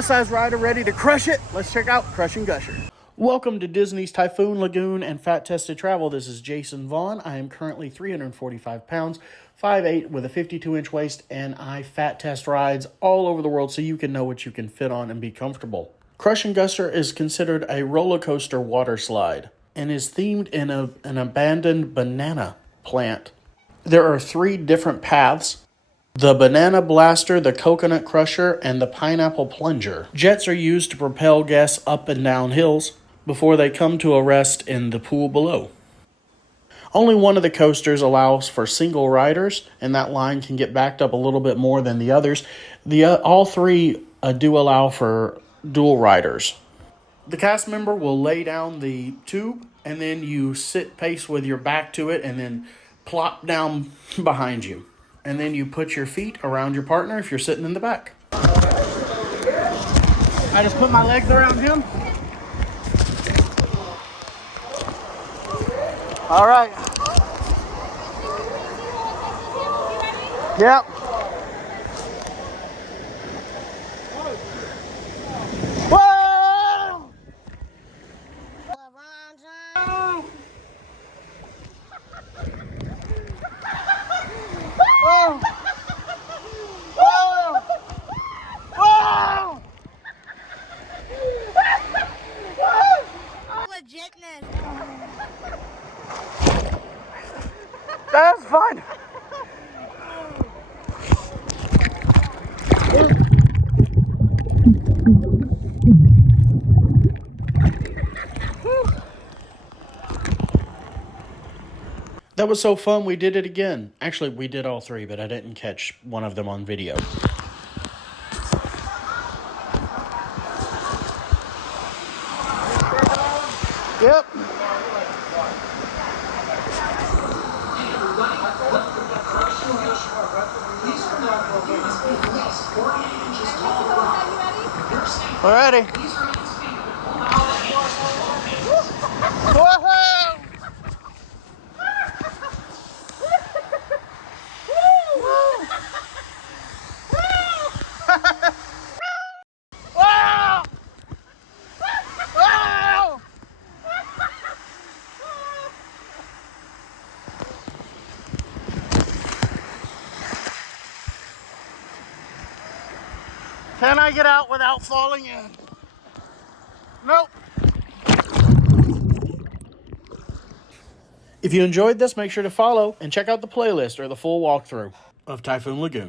plus-size rider ready to crush it. Let's check out Crushing Gusher. Welcome to Disney's Typhoon Lagoon and Fat Tested Travel. This is Jason Vaughn. I am currently 345 pounds, 5'8", with a 52-inch waist, and I fat test rides all over the world so you can know what you can fit on and be comfortable. Crushing Gusher is considered a roller coaster water slide and is themed in an abandoned banana plant. There are 3 different paths: the Banana Blaster, the Coconut Crusher, and the Pineapple Plunger. Jets are used to propel guests up and down hills before they come to a rest in the pool below. Only one of the coasters allows for single riders, and that line can get backed up a little bit more than the others. All 3 do allow for dual riders. The cast member will lay down the tube, and then you sit pace with your back to it and then plop down behind you. And then you put your feet around your partner if you're sitting in the back. I just put my legs around him. All right. Yep. Whoa! Whoa! Whoa! Whoa! Legitness. That's fun. That was so fun, we did it again. Actually, we did all 3, but I didn't catch one of them on video. Yep. We're ready. Whoa! Wow! Wow! Can I get out without falling in? Nope. If you enjoyed this, make sure to follow and check out the playlist or the full walkthrough of Typhoon Lagoon.